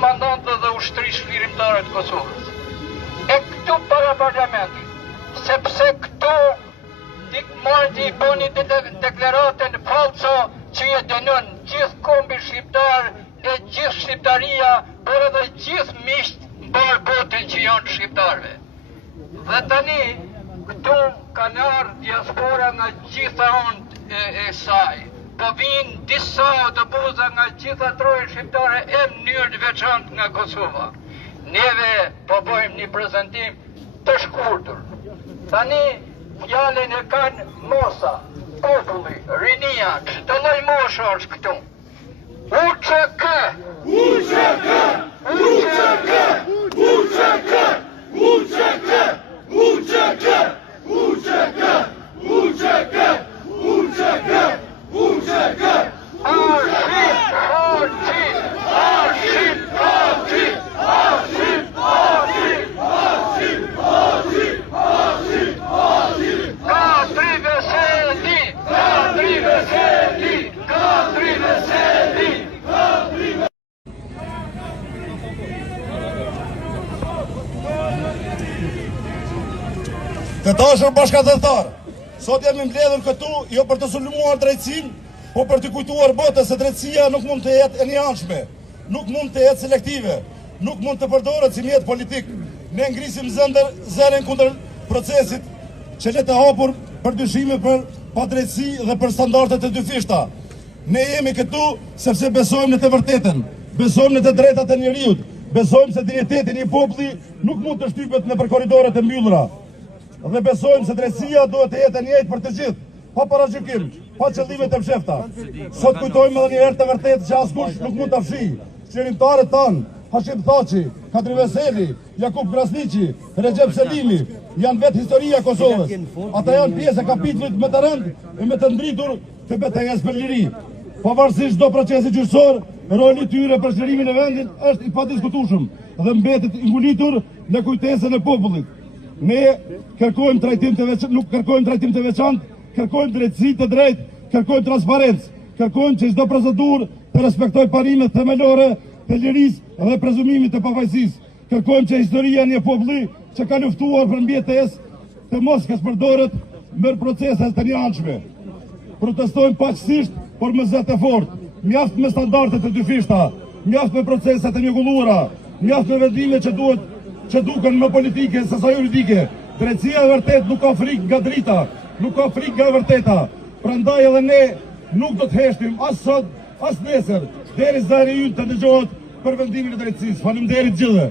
komandantë dhe ushtrisë lirimtare të Kosovës. E këtu para parlamentit, sepse këtu marti i boni deklaratën falso që e dënon gjithë kombi shqiptar e gjithë shqiptaria, por edhe gjithë miqt mbar botën që janë shqiptarve. Dhe tani këtu kanë ardhur diaspora nga gjitha anët e saj. Po vinë disa autobusa nga gjitha trojet shqiptare e mënyrë të veçantë nga Kosova. Neve po bëjmë një prezantim të shkurtër. Tani fjalën e kanë mosa, populli, rinia, çdo lloj moshe është këtu. UÇK! UÇK! UÇK! UÇK! UÇK! UÇK! UÇK! UÇK! UÇK! UÇK! Arshim! Arshim! Arshim! Arshim! Arshim! Arshim! Arshim! Arshim! Arshim! Arshim! Katri veseli! Katri veseli! Katri veseli! Katri veseli! Të dashur bashkëdhëtar, sot jemi mbledhur këtu jo për të sulmuar drejtësinë, po për të kujtuar botës se drejtësia nuk mund të jetë e njëanshme, nuk mund të jetë selektive, nuk mund të përdoret si mjet politik. Ne ngrisim zërin kundër procesit që le të hapur për dyshime për padrejtësi dhe për standardet e dyfishta. Ne jemi këtu sepse besojmë në të vërtetën, besojmë në të drejtat e njeriut, besojmë se digniteti i popullit nuk mund të shtypet nëpër korridoret e mbyllura. Dhe besojmë se drejtësia duhet të jetë e njëjtë për të gjithë, pa paragjykim, pa qëllime të fshehta. Sot kujtojmë edhe një herë të vërtetë që askush nuk mund ta fshijë qeverimtarët tanë, Hashim Thaçi, Kadri Veseli, Jakub Krasniqi, Recep Selimi, janë vetë historia e Kosovës. Ata janë pjesë e kapitullit më të rëndë e më të ndritur të betejës për liri. Pavarësisht çdo procesi gjyqësor, roli i tyre për çlirimin e vendit është i padiskutueshëm dhe mbetet i ngulitur në kujtesën e popullit. Ne kërkojmë trajtim të veçantë, nuk kërkojmë trajtim të veçantë, kërkojmë drejtësi të drejtë, kërkojmë transparencë, kërkojmë që çdo procedurë të respektojë parimet themelore të lirisë dhe prezumimit të pavajësisë. Kërkojmë që historia e një populli që ka luftuar për mbjetesë të mos përdoret në procese të njëanshme. Protestojmë paqësisht, por me zë të fortë. Mjaft me standarde të dyfishta, mjaft me procese të njëgulluara, mjaft me vendime që duken më politike se sa juridike. Drejtësia e vërtet nuk ka frikë nga drita, nuk ka frikë nga vërteta. Prandaj edhe ne nuk do të heshtim as sot, as nesër, deri zëri ynë të dëgjohet për vendimin e drejtësisë. Faleminderit gjithëve.